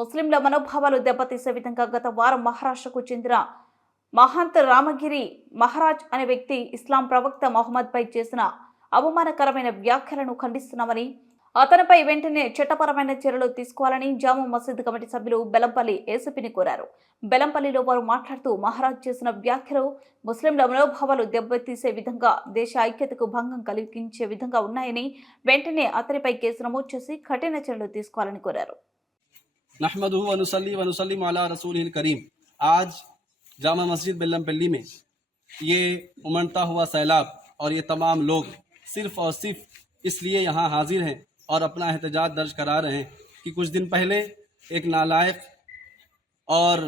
ముస్లింల మనోభావాలు దెబ్బతీసే విధంగా గత వారం మహారాష్ట్రకు చెందిన మహంత్ రామగిరి మహారాజ్ అనే వ్యక్తి ఇస్లాం ప్రవక్త మహమ్మద్పై చేసిన అవమానకరమైన వ్యాఖ్యలను ఖండిస్తున్నామని అతనిపై వెంటనే చట్టపరమైన చర్యలు తీసుకోవాలని జాము మసీద్ కమిటీ సభ్యులు బెలంపల్లి ఏసీపీని కోరారు. బెలంపల్లిలో వారు మాట్లాడుతూ మహారాజ్ చేసిన వ్యాఖ్యలు ముస్లింల మనోభావాలు దెబ్బతీసే విధంగా దేశ ఐక్యతకు భంగం కలిగించే విధంగా ఉన్నాయని వెంటనే అతనిపై కేసు నమోదు చేసి కఠిన చర్యలు తీసుకోవాలని కోరారు. نحمد ونسلی ونسلم علی رسول کریم آج جامع مسجد بلم پلی میں یہ امنتا ہوا سیلاب اور یہ تمام لوگ صرف اور صرف اس لیے یہاں حاضر ہیں اور اپنا احتجاج درج کرا رہے ہیں کہ کچھ دن پہلے ایک نالائق اور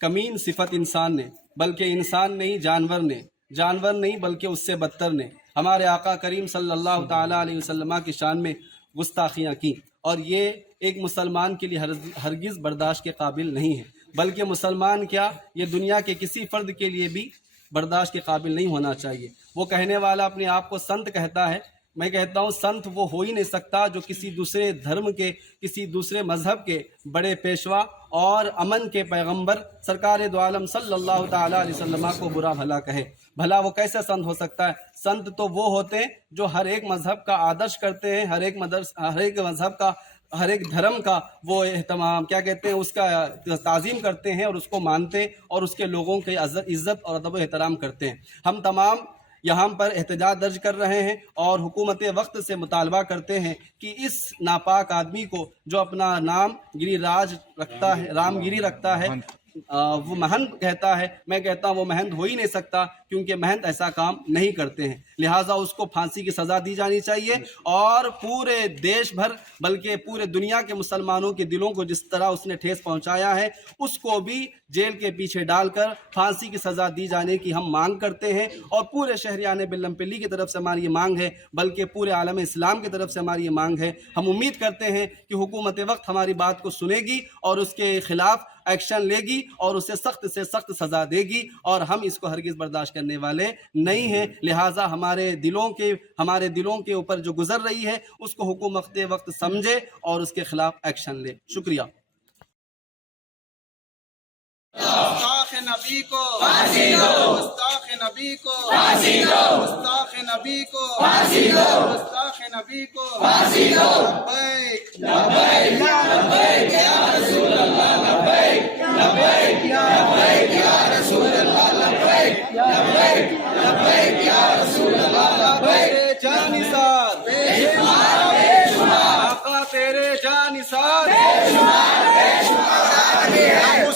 کمین صفت انسان نے، بلکہ انسان نہیں، جانور نے، جانور نہیں، بلکہ اس سے بدتر نے، ہمارے آقا کریم صلی اللہ تعالیٰ علیہ وسلم کی شان میں گستاخیاں کی اور یہ ایک مسلمان کے لیے ہرگز برداشت کے قابل نہیں ہے۔ بلکہ مسلمان کیا، یہ دنیا کے کسی فرد کے لیے بھی برداشت کے قابل نہیں ہونا چاہیے۔ وہ کہنے والا اپنے آپ کو سنت کہتا ہے۔ میں کہتا ہوں، سنت وہ ہو ہی نہیں سکتا جو کسی دوسرے دھرم کے، کسی دوسرے مذہب کے بڑے پیشوا اور امن کے پیغمبر سرکار دو عالم صلی اللہ تعالیٰ علیہ وسلم کو برا بھلا کہے۔ بھلا وہ کیسے سنت ہو سکتا ہے؟ سنت تو وہ ہوتے ہیں جو ہر ایک مذہب کا آدرش کرتے ہیں، ہر ایک مدرس، ہر ایک مذہب کا ہر ایک دھرم کا وہ اہتمام، کیا کہتے ہیں، اس کا تعظیم کرتے ہیں اور اس کو مانتے اور اس کے لوگوں کے عزت اور ادب و احترام کرتے ہیں۔ ہم تمام یہاں پر احتجاج درج کر رہے ہیں اور حکومت وقت سے مطالبہ کرتے ہیں کہ اس ناپاک آدمی کو جو اپنا نام گری راج رکھتا ہے رام گیری رکھتا ہے وہ مہند کہتا ہے، میں کہتا ہوں وہ مہند ہو ہی نہیں سکتا کیونکہ مہند ایسا کام نہیں کرتے ہیں۔ لہٰذا اس کو پھانسی کی سزا دی جانی چاہیے اور پورے دیش بھر، بلکہ پورے دنیا کے مسلمانوں کے دلوں کو جس طرح اس نے ٹھیس پہنچایا ہے، اس کو بھی جیل کے پیچھے ڈال کر پھانسی کی سزا دی جانے کی ہم مانگ کرتے ہیں۔ اور پورے شہریان بلم پلی کی طرف سے ہماری یہ مانگ ہے، بلکہ پورے عالم اسلام کی طرف سے ہماری یہ مانگ ہے۔ ہم امید کرتے ہیں کہ حکومت وقت ہماری بات کو سنے گی اور اس کے خلاف ایکشن لے گی اور اسے سخت سے سخت سزا دے گی اور ہم اس کو ہرگز برداشت کرنے والے نہیں ہیں۔ لہٰذا ہمارے دلوں کے ہمارے دلوں کے اوپر جو گزر رہی ہے اس کو حکومت وقت سمجھے اور اس کے خلاف ایکشن لے۔ شکریہ۔ نبی کو۔ نبی کو۔ نبی کو۔ نبی کو۔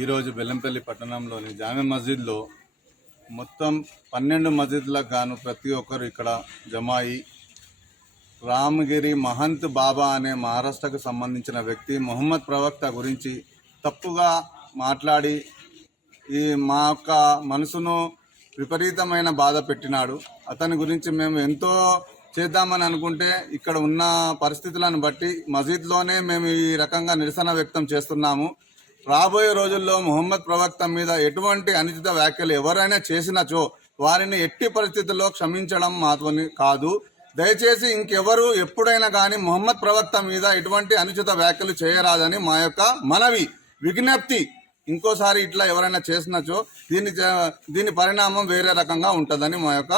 ఈరోజు బెల్లంపల్లి పట్టణంలోని జామి మస్జిద్లో మొత్తం పన్నెండు మస్జిద్లకు గాను ప్రతి ఒక్కరు ఇక్కడ జమ అయి రామగిరి మహంత్ బాబా అనే మహారాష్ట్రకు సంబంధించిన వ్యక్తి మొహమ్మద్ ప్రవక్త గురించి తప్పుగా మాట్లాడి ఈ మా యొక్క మనసును విపరీతమైన బాధ పెట్టినాడు. అతని గురించి మేము ఎంతో చేద్దామని అనుకుంటే ఇక్కడ ఉన్న పరిస్థితులను బట్టి మసీద్లోనే మేము ఈ రకంగా నిరసన వ్యక్తం చేస్తున్నాము. రాబోయే రోజుల్లో ముహమ్మద్ ప్రవక్త మీద ఎటువంటి అనుచిత వ్యాఖ్యలు ఎవరైనా చేసినచో వారిని ఎట్టి పరిస్థితుల్లో క్షమించడం మాత్రమే కాదు. దయచేసి ఇంకెవరు ఎప్పుడైనా కానీ ముహమ్మద్ ప్రవక్త మీద ఎటువంటి అనుచిత వ్యాఖ్యలు చేయరాదని మా యొక్క మనవి విజ్ఞప్తి ఇంకోసారి ఇట్లా ఎవరైనా చేసినచో దీని దీని పరిణామం వేరే రకంగా ఉంటుందని మా యొక్క